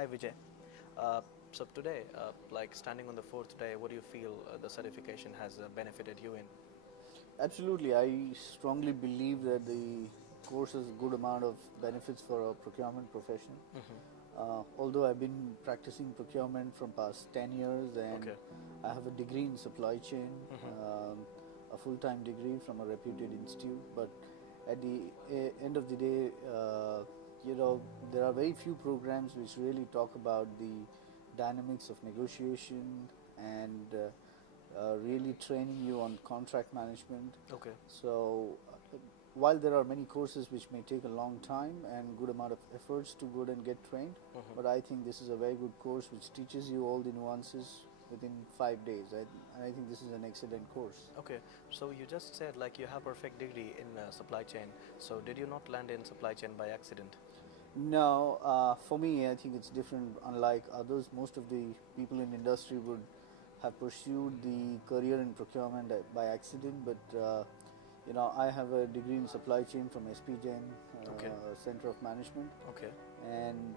Hi Vijay. Uh, so today, like standing on the fourth day, what do you feel the certification has benefited you in? Absolutely, I strongly believe that the course has a good amount of benefits for a procurement profession. Although I've been practicing procurement from past 10 years and Okay. I have a degree in supply chain, Mm-hmm. a full-time degree from a reputed institute, but at the end of the day, there are very few programs which really talk about the dynamics of negotiation and really training you on contract management. Okay. So, while there are many courses which may take a long time and good amount of efforts to go and get trained, but I think this is a very good course which teaches you all the nuances within 5 days. And I think this is an excellent course. Okay. So you just said like you have perfect degree in supply chain. So did you not land in supply chain by accident? No, for me, I think it's different. Unlike others, most of the people in industry would have pursued the career in procurement by accident, but I have a degree in supply chain from SP Jain Okay. Center of Management, Okay. and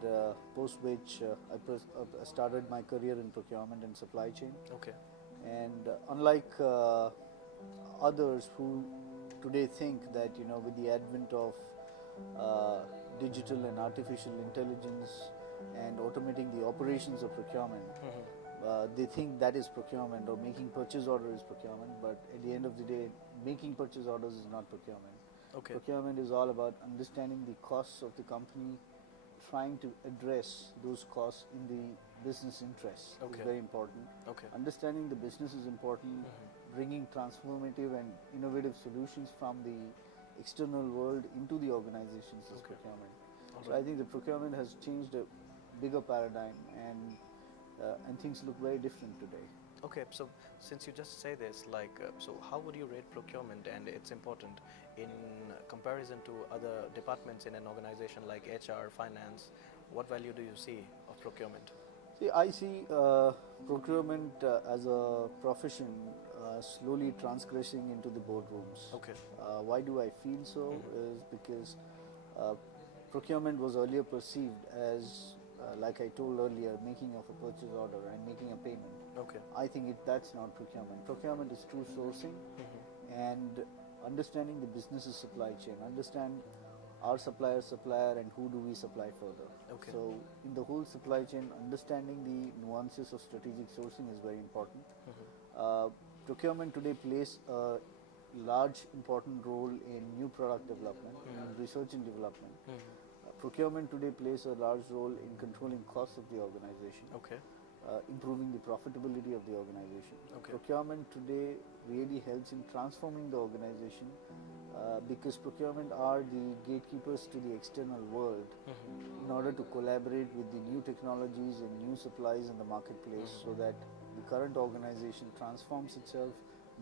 post which I started my career in procurement and supply chain. Okay. And unlike others who today think that with the advent of uh, digital and artificial intelligence and automating the operations of procurement, they think that is procurement, or making purchase order is procurement, but at the end of the day, making purchase orders is not procurement. Okay. Procurement is all about understanding the costs of the company, trying to address those costs in the business interests Okay. is very important. Okay. Understanding the business is important. Bringing transformative and innovative solutions from the external world into the organizations is Okay. procurement. All So right. I think the procurement has changed a bigger paradigm, and things look very different today. Okay, so since you just say this, like, so how would you rate procurement and its important in comparison to other departments in an organization like HR, finance? What value do you see of procurement? See, I see procurement as a profession slowly transgressing into the boardrooms. Okay. Why do I feel so? Is because uh, procurement was earlier perceived as, like I told earlier, making of a purchase order and making a payment. Okay. I think that's not procurement. Procurement is true sourcing and understanding the business's supply chain. Understand our supplier, and who do we supply further. Okay. So in the whole supply chain, understanding the nuances of strategic sourcing is very important. Procurement today plays a large important role in new product development and research and development. Procurement today plays a large role in controlling costs of the organization, Okay. improving the profitability of the organization. Okay. Procurement today really helps in transforming the organization, because procurement are the gatekeepers to the external world in order to collaborate with the new technologies and new supplies in the marketplace, so that the current organization transforms itself,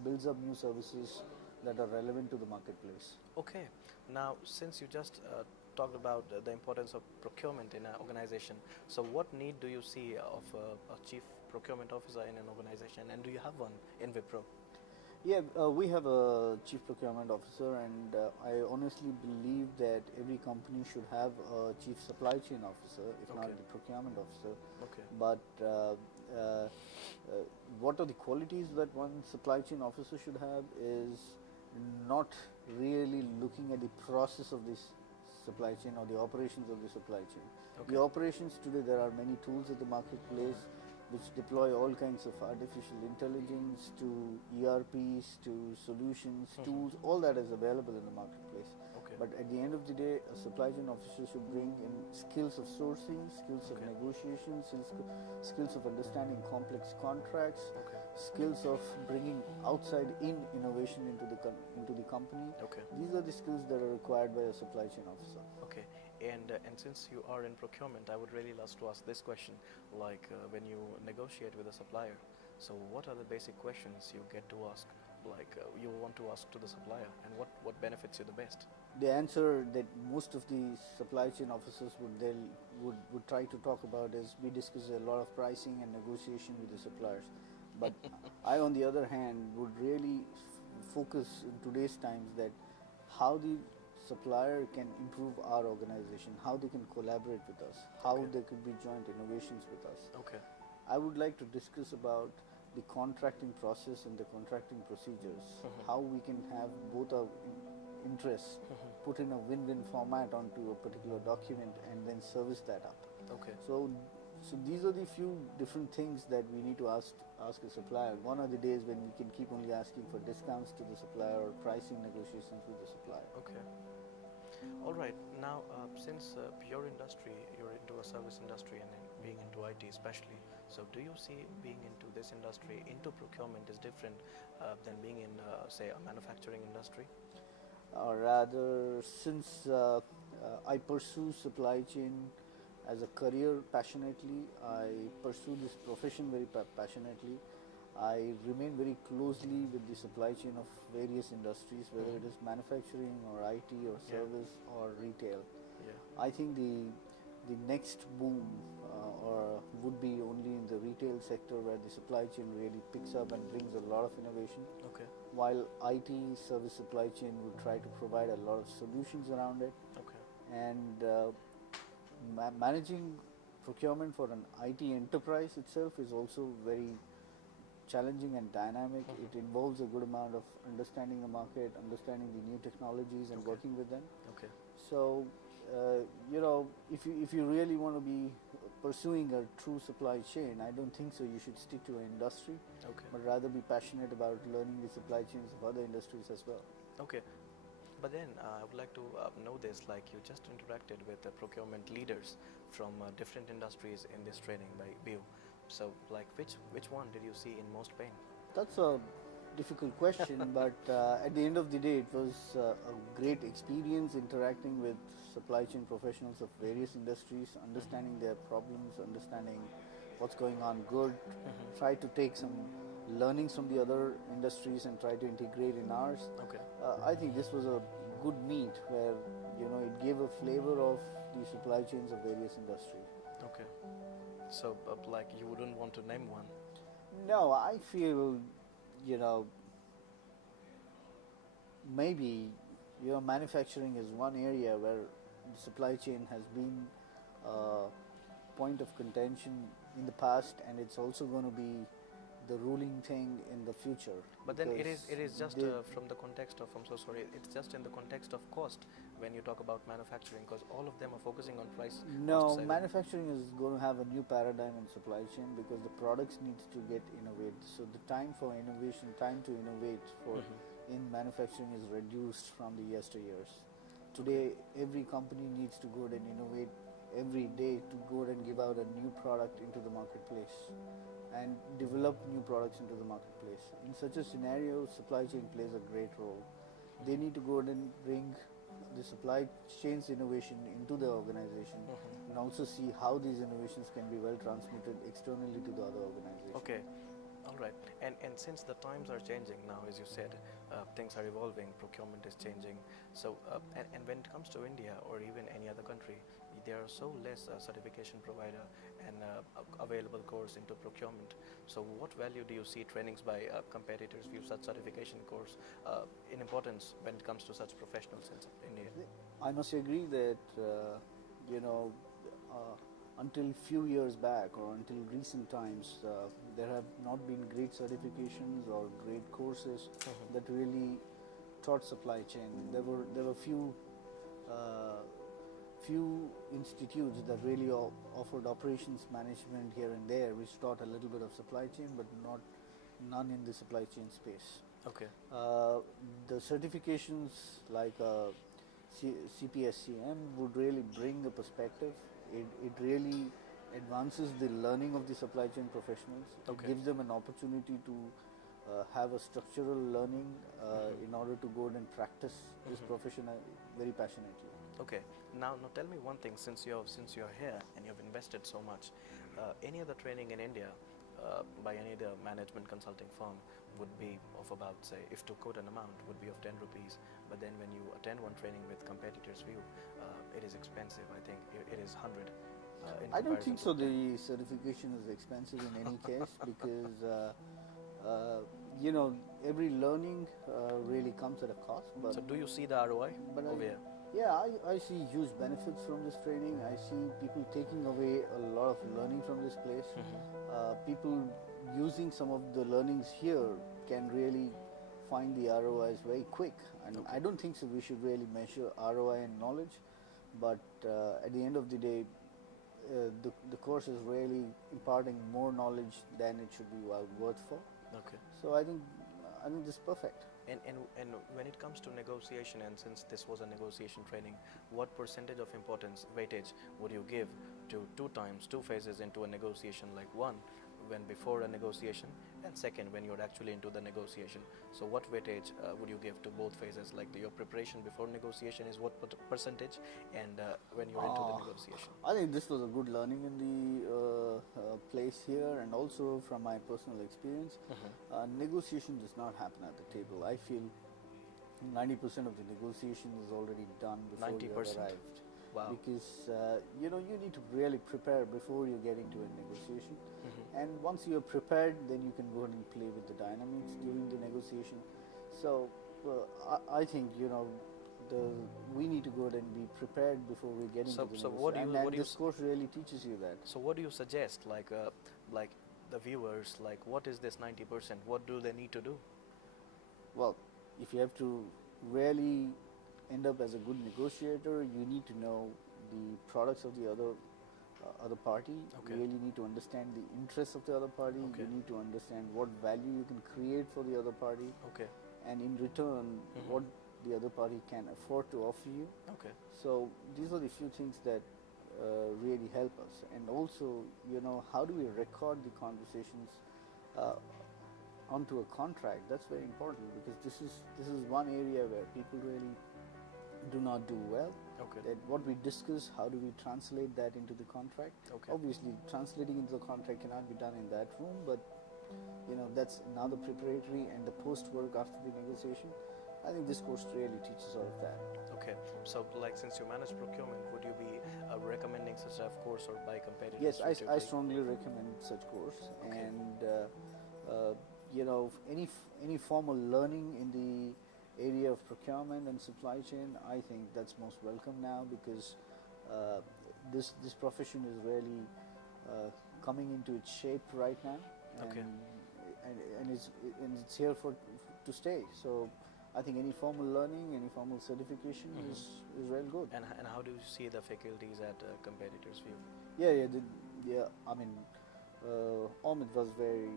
builds up new services that are relevant to the marketplace. Okay. Now, since you just talked about the importance of procurement in an organization, so what need do you see of a chief procurement officer in an organization, and do you have one in Wipro? Yeah, we have a chief procurement officer, and I honestly believe that every company should have a chief supply chain officer, if not Okay. the procurement officer. Okay. But what are the qualities that one supply chain officer should have is not really looking at the process of this supply chain or the operations of the supply chain. Okay. The operations today, there are many tools at the marketplace which deploy all kinds of artificial intelligence to ERPs, to solutions, tools, all that is available in the marketplace. Okay. But at the end of the day, a supply chain officer should bring in skills of sourcing, skills of Okay. negotiation, skills of understanding complex contracts, Okay. skills of bringing outside in innovation into the company. Okay. These are the skills that are required by a supply chain officer. Okay, and since you are in procurement, I would really love to ask this question, like when you negotiate with a supplier, so what are the basic questions you get to ask, like you want to ask to the supplier, and what benefits you the best? The answer that most of the supply chain officers would try to talk about is, we discuss a lot of pricing and negotiation with the suppliers. But I, on the other hand, would really focus in today's times that how the supplier can improve our organization, how they can collaborate with us, how Okay. there could be joint innovations with us. Okay. I would like to discuss about the contracting process and the contracting procedures, Mhm. how we can have both our interests Mhm. put in a win-win format onto a particular document and then service that up. Okay. So these are the few different things that we need to ask a supplier. Gone are the days when we can keep only asking for discounts to the supplier or pricing negotiations with the supplier. Okay. All right. Now, since your industry, you're into a service industry and being into IT especially, so do you see being into this industry, into procurement, is different than being in, say, a manufacturing industry? Or rather, since I pursue supply chain as a career passionately, I pursue this profession very passionately. I remain very closely with the supply chain of various industries, whether it is manufacturing or IT or Yeah. service or retail. Yeah. I think the next boom or would be only in the retail sector, where the supply chain really picks up and brings a lot of innovation, Okay. while IT service supply chain would try to provide a lot of solutions around it. Okay. And managing procurement for an IT enterprise itself is also very challenging and dynamic. Mhm. It involves a good amount of understanding the market, understanding the new technologies, and Okay. working with them. Okay. So, if you really want to be pursuing a true supply chain, I don't think so. You should stick to an industry, Okay. but rather be passionate about learning the supply chains of other industries as well. Okay. But then I would like to know this, like you just interacted with the procurement leaders from different industries in this training by view. So, like, which one did you see in most pain? That's a difficult question, but at the end of the day, it was a great experience interacting with supply chain professionals of various industries, understanding their problems, understanding what's going on good, Mhm. try to take some learnings from the other industries and try to integrate in ours. Okay. I think this was a good meet where it gave a flavor of the supply chains of various industries. Okay. So, like, you wouldn't want to name one. No, I feel you know maybe manufacturing is one area where the supply chain has been a point of contention in the past, and it's also going to be the ruling thing in the future. But then it is because just they- from the context of, I'm so sorry, it's just in the context of cost when you talk about manufacturing, because all of them are focusing on price. No, cost saving. manufacturing is going to have a new paradigm in supply chain because the products needs to get innovated. So the time for innovation, time to innovate for Mhm. in manufacturing is reduced from the yesteryears. Today, every company needs to go and innovate every day to go and give out a new product into the marketplace and develop new products into the marketplace. In such a scenario, supply chain plays a great role. They need to go and bring the supply chain's innovation into the organization Mhm. and also see how these innovations can be well transmitted externally to the other organization. Okay. All right. And since the times are changing now, as you said, things are evolving, procurement is changing. So, and when it comes to India or even any other country, there are so less certification provider and available course into procurement. So, what value do you see trainings by competitors view such certification course in importance when it comes to such professionals in India? I must agree that you know until few years back or until recent times, there have not been great certifications or great courses Mhm. that really taught supply chain. There were uh, few institutes that really offered operations management here and there, which taught a little bit of supply chain, but none in the supply chain space. Okay. The certifications like CPSCM would really bring a perspective. It really advances the learning of the supply chain professionals. Okay. It gives them an opportunity to have a structural learning Mhm. in order to go and practice this Mhm. profession very passionately. Okay. Now tell me one thing. Since you're here and you've invested so much, any other training in India by any other management consulting firm would be of about, say, if to quote an amount, would be of 10 rupees. But then when you attend one training with competitors' view, it is expensive. I think it is 100. In I don't think so. comparison to 10. The certification is expensive in any case because uh, you know every learning really comes at a cost. But So do you see the ROI but over I, here? Yeah, I see huge benefits from this training. I see people taking away a lot of learning from this place. People using some of the learnings here can really find the ROIs very quick. And Okay. I don't think so we should really measure ROI and knowledge, but at the end of the day, the course is really imparting more knowledge than it should be worth for. Okay. So I think this is perfect. And when it comes to negotiation, and since this was a negotiation training, what percentage of importance, weightage would you give to two phases into a negotiation, like one when before a negotiation, and second when you're actually into the negotiation? So what weightage would you give to both phases? Like your preparation before negotiation is what percentage, and when you're into the negotiation? I think this was a good learning in the place here, and also from my personal experience. Negotiation does not happen at the table. I feel 90% of the negotiation is already done before you have 90%? arrived. Wow. Because you need to really prepare before you get into a negotiation. And once you are prepared, then you can go ahead and play with the dynamics during the negotiation. So I think we need to go ahead and be prepared before we get into the negotiation. what do you- and what do you this course really teaches you that. So what do you suggest, like the viewers, like what is this 90%? What do they need to do? Well, if you have to really end up as a good negotiator, you need to know the products of the other party. Okay. You really need to understand the interests of the other party. Okay. You need to understand what value you can create for the other party, Okay. and in return, what the other party can afford to offer you. Okay. So these are the few things that really help us. And also, how do we record the conversations onto a contract? That's very important, because this is one area where people really do not do well. Okay. That what we discuss, how do we translate that into the contract? Okay. Obviously, translating into the contract cannot be done in that room, but that's another preparatory and the post work after the negotiation. I think this course really teaches all of that. Okay. So, like, since you manage procurement, would you be recommending such a course or by competitors? Yes, to I take? strongly recommend such course. Okay. And any formal learning in the area of procurement and supply chain, I think that's most welcome now, because this profession is really coming into its shape right now. Okay. And it's here to stay. So I think any formal learning, any formal certification is real good. And how do you see the faculties at competitors' view? Yeah. I mean, Omid was very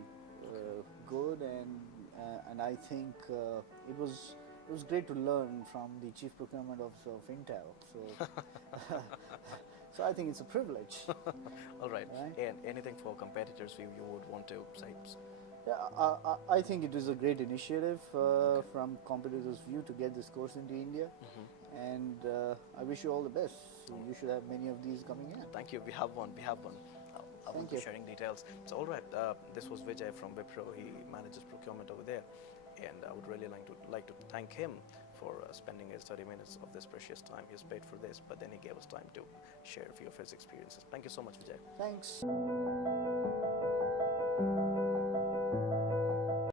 good, and I think it was great to learn from the Chief Procurement Officer of Intel. So, so I think it's a privilege. All right. Right. And anything for competitors' view you would want to say? Yeah, I think it is a great initiative from competitors' view to get this course into India, and I wish you all the best. So you should have many of these coming in. Thank you. We have one. I won't be you. sharing details. So, all right. This was Vijay from Wipro. He manages procurement over there, and I would really like to thank him for spending his 30 minutes of this precious time. He's paid for this, but then he gave us time to share a few of his experiences. Thank you so much, Vijay. Thanks.